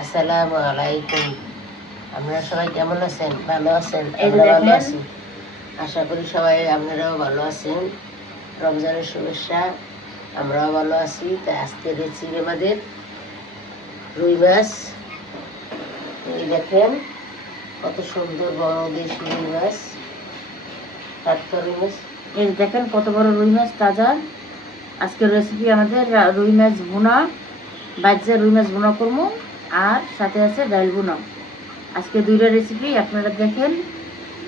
আসসালামু আলাইকুম। আপনারা সবাই কেমন আছেন? ভালো আছেন? আমরা ভালো আছি। আশা করি সবাই আপনারাও ভালো আছেন। রমজানের শুভেচ্ছা। আমরাও ভালো আছি। তাই আজকে রেসিপি আমাদের রুই মাছ। এই দেখেন কত সুন্দর বড় দেশি রুই মাছ, টাটকা রুই মাছ। এই দেখেন কত বড় রুই মাছ তাজা। আজকের রেসিপি আমাদের রুই মাছ ভুনা, বাচ্চা রুই মাছ ভুনা করবো, আর সাথে আছে ডাল ভুনা। আজকে দুইটা রেসিপি আপনারা দেখেন,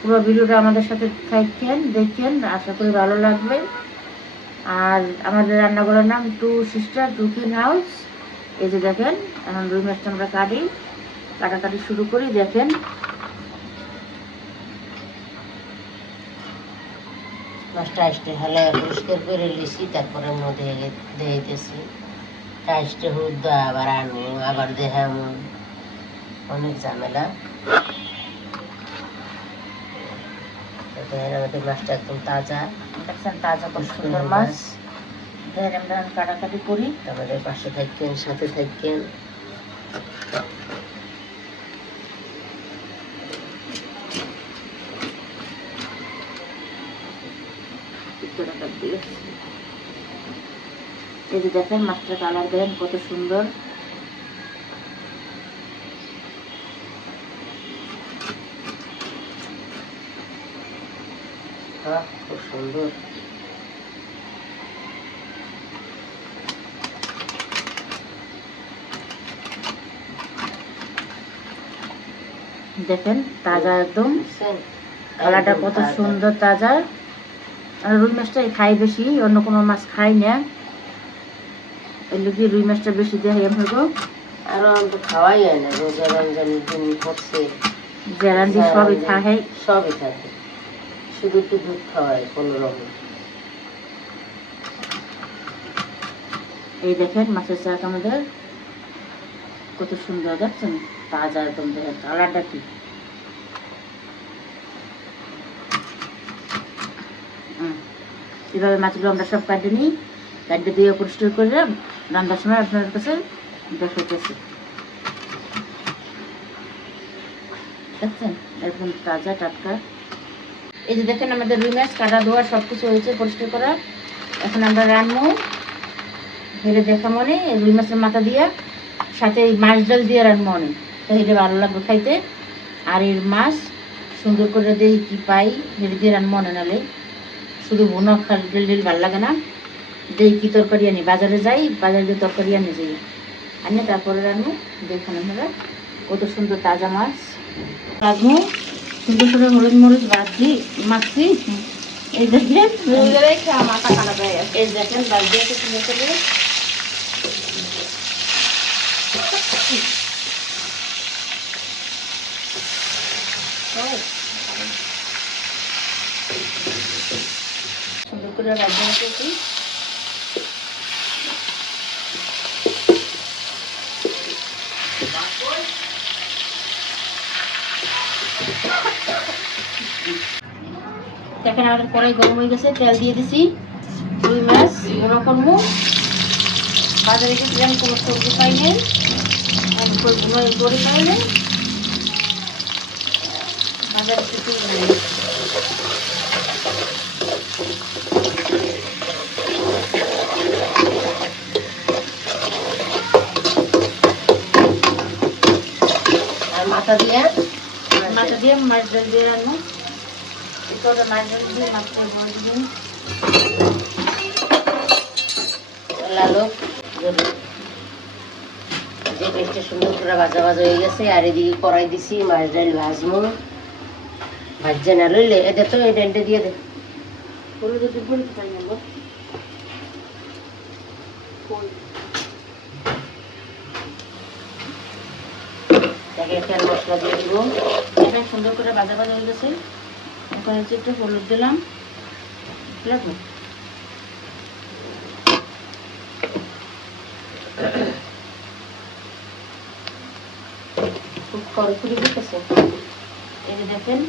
পুরো ভিডিওটা আমাদের সাথে দেখেন, আশা করি ভালো লাগবে। আর আমাদের রান্নাঘরের নাম টু সিস্টার কুকিং হাউস। এই যে দেখেন, এখন রুই মাছটা আমরা কাটাকাটি শুরু করি। দেখেন মাছটা আসতে হলে পরিষ্কার করে লিছি, তারপরে মধ্যে দিয়েছি টাইসটে হুদ আবার আনবো, আবার দেখাবো, অনেক ঝামেলা। আমাদের মাছটা একদম তাজা, দেখছেন তাজা কত সুন্দর মাছ। দেখেন আমরা কাটাকাটি করি, আমাদের পাশে থাকেন, সাথে থাকেন। এই যে দেখেন মাছটার কালার দেখেন কত সুন্দর। খুব সুন্দর। দেখেন তাজা একদম, কালারটা কত সুন্দর তাজা। আর রুই মাছটাই খাই বেশি, অন্য কোনো মাছ খাই না, এর লিগে রুই মাছটা বেশি দেয় হইব। আর তো খাওয়াই হয় না, রোজা রমজানের দিন করছে জেরান্ডি সবই থাকে, সবই থাকে, শুধু একটু দুধ খাওয়ায় কোনো রকম। এই দেখেন মাছের চাক আমাদের কত সুন্দর, দেখছেন তাজা একদম। দেখেন কালারটা কি, এভাবে মাছগুলো আমরা সব কাটে নিই, কাটে দিয়ে পরিষ্কার করে রান্নার সময় আপনার কাছে দেখাইতেছি। দেখছেন একদম তাজা টাটকা। এই যে দেখেন আমাদের রুই মাছ কাটা ধোয়া সব কিছু হয়েছে, পরিষ্কার করা। এখন আমরা রান্না হেরে দেখা মনে রুই মাছের মাথা দিয়ে সাথে এই মাছ ডাল দিয়ে রান্না মনে, তো এটা ভালো লাগবে খাইতে। আর এর মাছ সুন্দর করে দিয়ে কি পাই হেরে দিয়ে রান্না মনে, নালে শুধু ভুনো খালি ভালো লাগে না। দেই কি তরকারি আনি, বাজারে যাই, বাজারে দিয়ে তরকারি আনি যাই, আনি তারপরে রান্না। দেখুন আপনারা কত সুন্দর তাজা মাছ রাঁধবো, সুন্দর করে হলুদ মরিচ বাঁধছি মাখছি। এই দেখেন মাথা কাটা যায়, এই দেখেন বালদি আছে সুন্দর করে। সুন্দর করে রান্না করছি। দেখেন আমাদের কড়াই গরম হয়ে গেছে, তেল দিয়ে দিছি। রুই মাছ গুঁড়ো করবো, বাজারে গেছিলাম কোনো সবজি পাই নাই, বড়ি পাই নাই, বাজারে কিছুই নেই। আর মাথা দিয়ে মাছ ডাল দিয়ে রান্না। মাছ ডাল দিয়ে মাছটা বড়ি দিন লালো যে পেস্টটা সুন্দর করে ভাজা ভাজা হয়ে গেছে। আর এদিকে কড়াই দিছি, মাছ ডাল ভাজবো। ভাজছে না লইলে এদের তো এই ডালটা দিয়ে দে। হলুদ দিয়ে বড়ি পাই নেব, তাকে একটা মশলা দিয়ে দিব। এটা সুন্দর করে ভাজা ভাজা হয়ে গেছে। এখন হচ্ছে একটু হলুদ দিলাম, খুব খড়খড়ি দিতেছে। এই যে দেখেন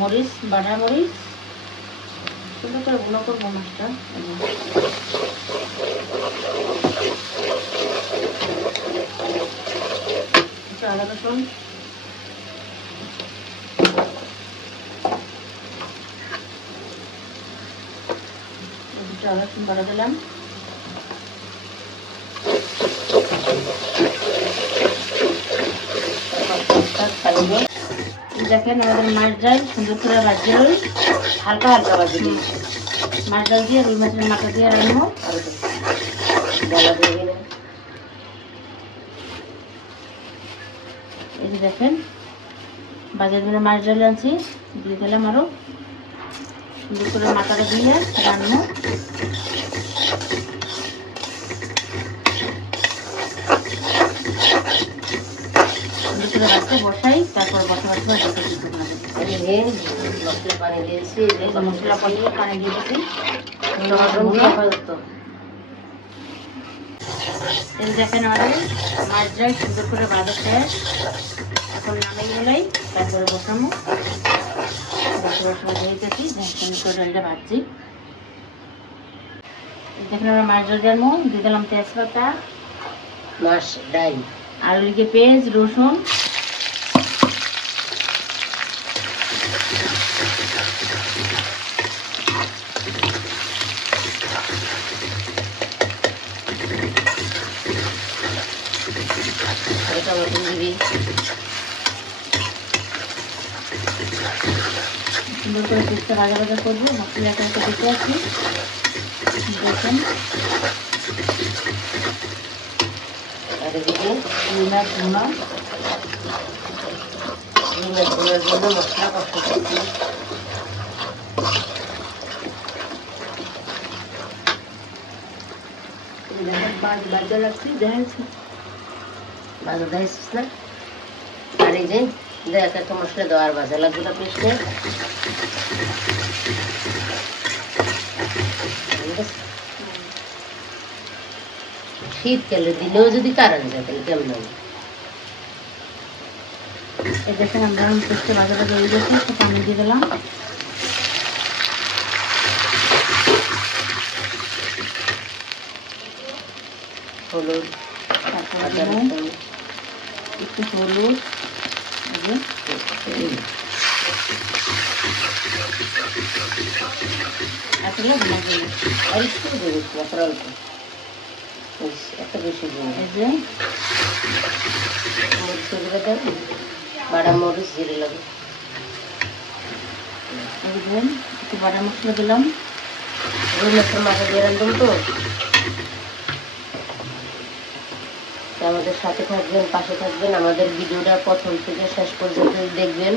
মরিচ, বাটা মরিচ সুন্দর করে গুঁড়ো করবো মাছটা। একটু আদা রসুন, একটু আদা রসুন বাটা দিলাম। দেখেন আমাদের মাছ ডাল সুন্দর করে ভাজতে হবে, হালকা হালকা বাজি দিয়েছি। মাছ ডাল দিয়ে রুই মাছের মাথা দিয়ে রাখবো। জ্বালা দিয়ে দিলাম। এই যে দেখেন বাজার দিনে মাছ ডাল আনছি, দিয়ে দিলাম আরো সুন্দর করে মাথাটা দিয়ে রান্না। সুন্দর করে রাখতে বসাই, তারপর বসা বসা মশলা পানি দিয়েছি, মশলা পানিয়ে পানি দিয়ে দিচ্ছি। এই যে দেখেন আমাদের মাছ ডাল সুন্দর করে ভাজা শেষ, এখন নামিয়ে গেলেই তারপরে বসাবো। দিতেছি ডালটা ভাজছি। দেখেন আমরা মাছ ডাল জানবো, দিয়ে দিলাম তেজপাতা, মাছ ডাল, আর ওইদিকে পেঁয়াজ রসুন, টমেটো দিবি। সুন্দর করে পেঁয়াজটা ভাজা ভাজা করবো। মশলা একটা দিতে আছি, দেখেন আর এদিকে রুই মাছ ভুনা, রুই মাছ ভুনার জন্য মশলা কষাচ্ছি। দেখেন বাজা লাগছে, দেখেন ভাজা দিয়েছিস না? আর এই যে দেখ একটা মশলা দেওয়ার ভাজা লাগবে না পেস্টে। শীতকালে দিলেও যদি কারণ যায় তাহলে কেমন হবে? এই দেখেন আমরা পেস্টে ভাজা ভাজা হয়ে গেছে, একটু পানি দিয়ে দিলাম। হলুদ, তারপর আদা দেবো রসুন, একটু হলুদ, এই যে আসলে ভুনা দিলাম। আর একটু দেবো মাত্র অল্প, এত বেশি দেবো। এই যে মরিচ গুঁড়ো দেবো, বাটা মরিচ জিরে লাগে। এই যে একটু বাটা মশলা দিলাম। রুই মাছের মাথা দিয়ে রাখলাম তো। আমাদের সাথে থাকবেন, পাশে থাকবেন, আমাদের ভিডিওটা প্রথম থেকে শেষ পর্যন্ত দেখবেন।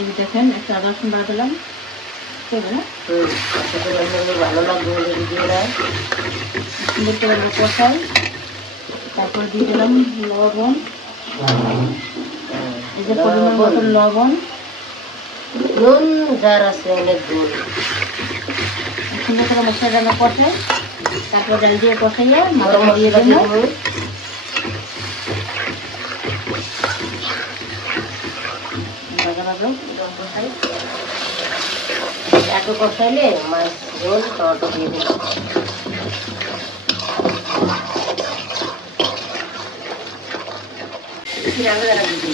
এই দেখেন একটু আদা রসুন বাটা দিলাম, করবো না আশা করি আপনাদের ভালো লাগবে আমাদের ভিডিওটা। সুন্দর করে আমরা কষাই, তারপর দিয়ে দিলাম লবণ, এই যে পরিমাণ মতো লবণ, নুন যার আছে অনেক গুণ। সুন্দর করে মশলাটা আমরা কষাই, তারপর ডাল দিয়ে কষাইয়া মাথা দিয়ে দেবো। এত কষাইলে মাছ ঝোল টমেটো দিয়ে দেবো।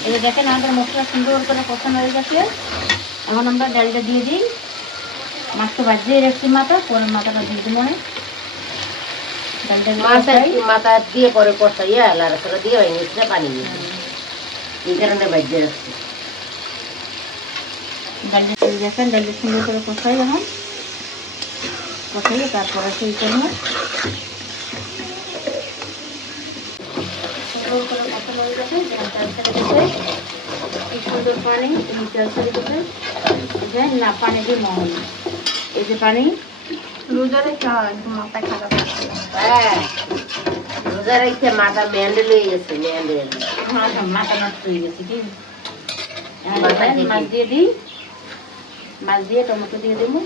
এই দেখেন আমাদের মশলা সুন্দর করে কষানো হয়ে গেছে, এখন আমরা ডালটা দিয়ে দিই। মাছটা ভাজিয়ে রাখছি, মাথা পরে মাথাটা দিয়ে দেবো। মাথা দিয়ে পরে কষাইয়া লাড়াচাড়া দিয়ে ওই নিচে পানি দিয়ে এই কারণে বাজিয়ে রাখছি। ডালটা দেখেন ডালটা সুন্দর করে কষাই, এখন কষাইয়ে তারপরে সেই করবো। সুন্দর করে কষানো হয়ে গেছে, তেল ছেড়ে দিতে কি সুন্দর পানি, তুমি তেল ছেড়ে দিতে না পানি দিয়ে মহল। এই যে পানি রোজা রেখে মাথা খারাপ, হ্যাঁ রোজা রেখে মাথা ম্যান্ডেল হয়ে গেছে, ম্যান্ডেল মাথা নষ্ট হয়ে গেছে। কি মাছ দিয়ে দিই, মাছ দিয়ে টমেটো দিয়ে দেবো।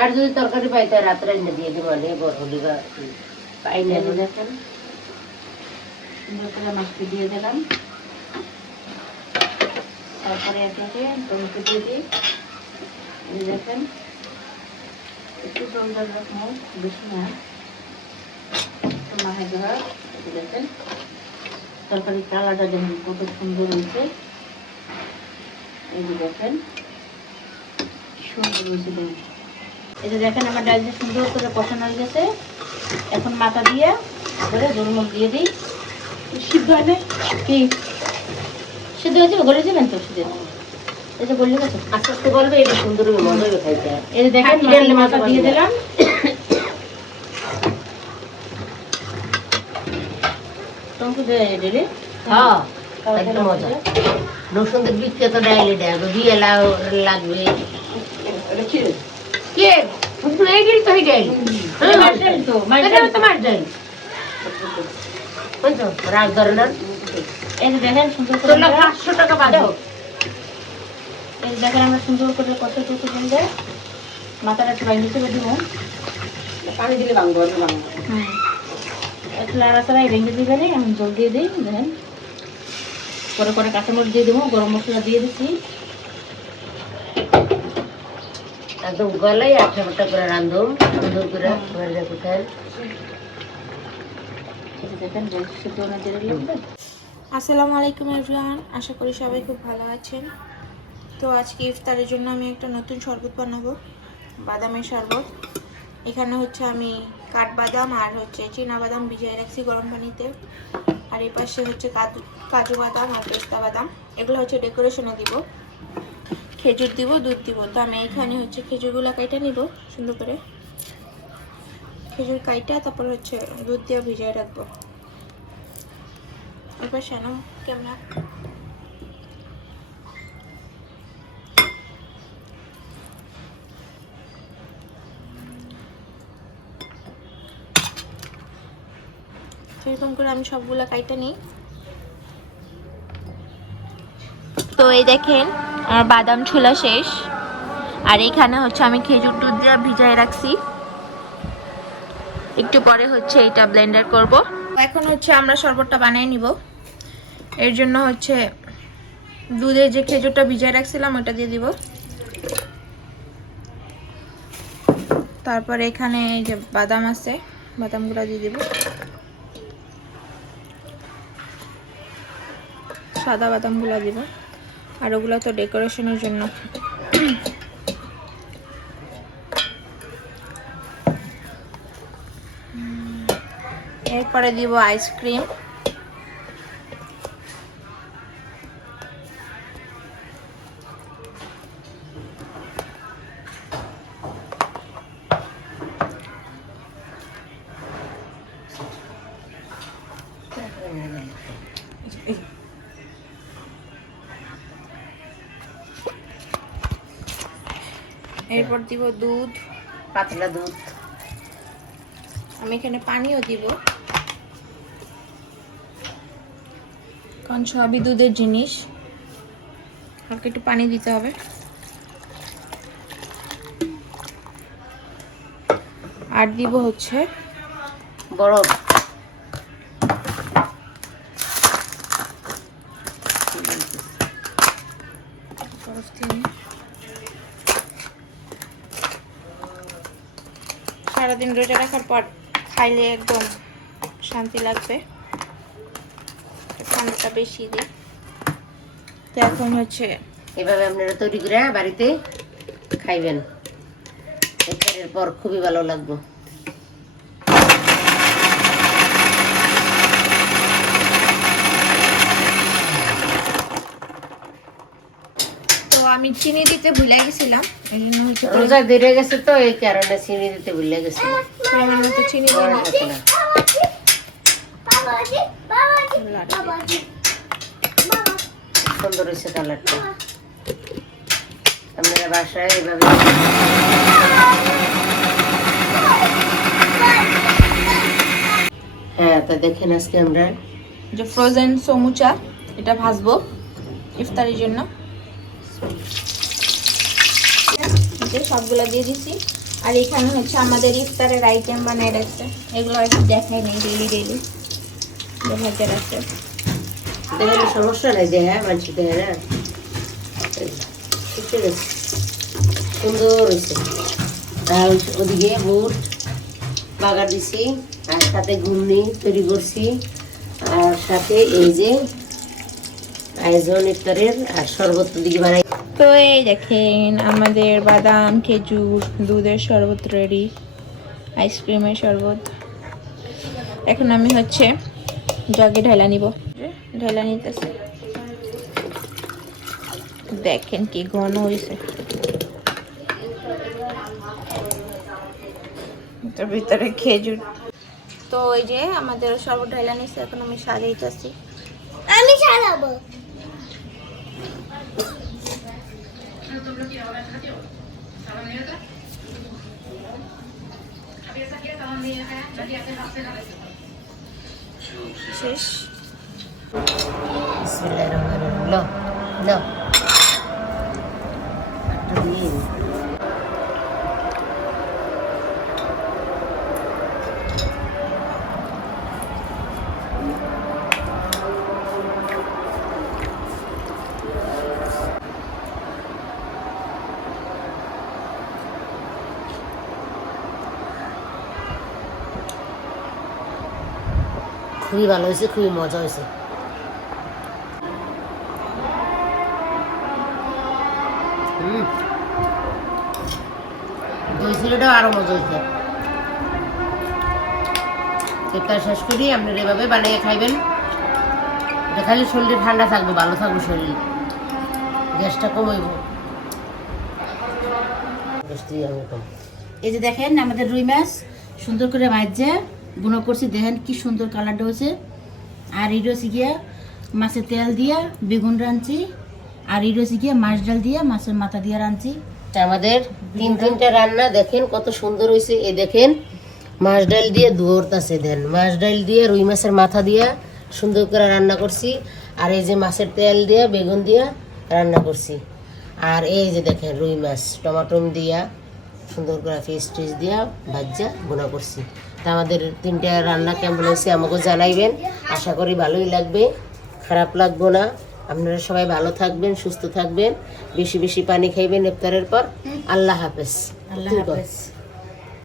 আর যদি তরকারি পাইতে রাত্রে এনে দিয়ে দিব, অনেক বড় হলি বা পাই না। দেখেন সুন্দর করে মাছটি দিয়ে দিলাম, তারপরে এটাকে টমেটো দিয়ে দিই। দেখেন একটু জলদার রকম, বেশি না, একটু মাহে ধরা। দেখেন তরকারির কালারটা দেখুন কত সুন্দর হয়েছে। এই যে দেখেন সুন্দর হয়েছে দেখুন। এই যে দেখেন আমার ডালটা সুন্দর করে কষানো হয়ে গেছে। এখন মাথা দিয়ে ধরে জলমল দিয়ে দিই। সিদ্ধ হয় না কি? সিদ্ধ হয়েছে ঘরে যাবেন তো সিদ্ধ। এই যে বললে গেছে আস্তে আস্তে বলবে, এটা সুন্দর হবে, মজা হবে খাইতে। এই যে দেখেন মাথা দিয়ে দিলাম। টমেটো দিয়ে দিলে হ্যাঁ, একদম মজা। রসুনদের বিখ্যাত ডাইল এটা, বিয়ে লাগবে। কে এই ডাইল তো, এই ডাইল তোমার ডাইল বুঝছো, রাগ ধরে না। এই যে দেখেন সুন্দর করে 500 টাকা বাঁধো। এই যে দেখেন আমরা সুন্দর করে কষে টুকু দিলে মাথাটা একটু বাইরে হিসেবে দিব। পানি দিলে ভাঙবো না। একটু লাড়াচাড়াই ভেঙে দিবেন। এখন জল দিয়ে দিই। দেখেন পরে করে কাঁচামরিচ দিয়ে দেবো, গরম মশলা দিয়ে দিচ্ছি। একদম গলায় আঠা ফাটা করে রান্ধুম সুন্দর করে। দেখেন জল সিদ্ধ না দিয়ে দিলে। আসসালামু আলাইকুম এভরিওয়ান, আশা করি সবাই খুব ভালো আছেন। তো আজকে ইফতারের জন্য আমি একটা নতুন শরবত বানাবো, বাদামের শরবত। এখানে হচ্ছে আমি কাঠবাদাম আর হচ্ছে চীনাবাদাম ভিজিয়ে রাখছি গরম পানিতে। আর এই পাশে হচ্ছে কাজু বাদাম আর পেস্তা বাদাম, এগুলো হচ্ছে ডেকোরেশনে দিব। খেজুর দিব, দুধ দিব। তো আমি এখানে হচ্ছে খেজুরগুলো কাইটা নিব সুন্দর করে। খেজুর কাইটা তারপর হচ্ছে দুধ দিয়ে ভিজিয়ে রাখবো। এবার শানো ক্যামেরা। এরকম করে আমি সবগুলা কাইটা নিই। তো এই দেখেন আমার বাদাম ছোলা শেষ। আর এইখানে হচ্ছে আমি খেজুর দুধ দিয়ে ভিজায় রাখছি। একটু পরে হচ্ছে এটা ব্লেন্ডার করব। এখন হচ্ছে আমরা শরবতটা বানিয়ে নিব। এর জন্য হচ্ছে দুধে যে খেজুরটা ভিজায় রাখছিলাম ওটা দিয়ে দিব। তারপরে এখানে এই যে বাদাম আছে, বাদামগুলো দিয়ে দিব। সাদা বাদামগুলো দিব, আর ওগুলো তো ডেকোরেশনের জন্য। এরপরে দিব আইসক্রিম। এরপর দিব দুধ, পাতলা দুধ। আমি এখানে পানিও দিব, কারণ সবই দুধের জিনিস, হালকা একটু পানি দিতে হবে। আর দিব হচ্ছে বরফ। সারাদিন রোজা রাখার পর খাইলে একদম শান্তি লাগবে। ঠান্ডাটা বেশি দিই। তো এখন হচ্ছে এভাবে আপনারা তৈরি করে বাড়িতে খাইবেন, ইফতারের পর খুবই ভালো লাগবে। তো আমি চিনি দিতে ভুলে গেছিলাম, এই জন্য হচ্ছে রোজা ধরে গেছে তো এই কারণে চিনি দিতে ভুলে গেছে। আমার মতো চিনি দিই না। সুন্দর হয়েছে কালারটা। আপনারা বাসায় এভাবে হ্যাঁ। তো দেখেন আজকে আমরা যে ফ্রোজেন সমুচা এটা ভাজবো ইফতারের জন্য। সবগুলো দিয়ে দিছি। আর এখানে হচ্ছে আমাদের ইফতারের আইটেম বানায় রাখছে, এগুলো আর কি দেখাই নেই ডেইলি ডেইলি দেখা রাখছে। দেখেন সমস্যা নেই, দেখা মানছি দেখে না, ঠিক আছে সুন্দর হয়েছে। আর ওদিকে বুট বাগার দিছি, আর সাথে ঘুমনি তৈরি করছি, আর সাথে এই যে আয়োজন ইফতারের আর শরবত দিকে বানাই। তো এই দেখেন আমাদের বাদাম খেজুর দুধের শরবত রেডি, আইসক্রিমের শরবত। এখন আমি হচ্ছে জগে ঢেলা নিব, ঢেলা নিতেছে। দেখেন কি ঘন হয়েছে, তার ভিতরে খেজুর। তো ওই যে আমাদের শরবত ঢেলা নিচ্ছে, এখন আমি সাজাইতেছি। আমি চালাবো। শেষ। বিসমিল্লাহির রহমানির রহিম। নাও নাও একটা দিয়ে দিই। খুবই ভালো হয়েছে, খুবই মজা হয়েছে। দই চিড়াটাও আরো মজা হয়েছে। ইফতার শেষ করি আপনারা এভাবে বানিয়ে খাইবেন। এটা খালি শরীরে ঠান্ডা থাকবে, ভালো থাকবে শরীর, গ্যাসটা কমাইব। এই যে দেখেন আমাদের রুই মাছ সুন্দর করে ভাজছে গুঁড়ো করছি, দেখেন কি সুন্দর কালারটা হয়েছে। আর এই রয়েছে গিয়া মাছের তেল দিয়া বেগুন রাঁধছি, আর এই রয়েছে গিয়া মাছ ডাল দিয়া মাছের মাথা দিয়া রাঁধছি। আমাদের তিনটা রান্না দেখেন কত সুন্দর হয়েছে। এই দেখেন মাছ ডাল দিয়ে দুয়ারতাছে, দেন মাছ ডাল দিয়ে রুই মাছের মাথা দিয়া সুন্দর করে রান্না করছি। আর এই যে মাছের তেল দিয়া বেগুন দিয়া রান্না করছি। আর এই যে দেখেন রুই মাছ টমাটম দিয়া সুন্দর করে ফিস টিস দিয়া ভাজা গুঁড়া করছি। তা আমাদের তিনটা রান্না কেমন হয়েছে আমাকে জানাইবেন, আশা করি ভালোই লাগবে, খারাপ লাগবো না। আপনারা সবাই ভালো থাকবেন, সুস্থ থাকবেন, বেশি বেশি পানি খাইবেন ইফতারের পর। আল্লাহ হাফেজ। আল্লাহ হাফেজ।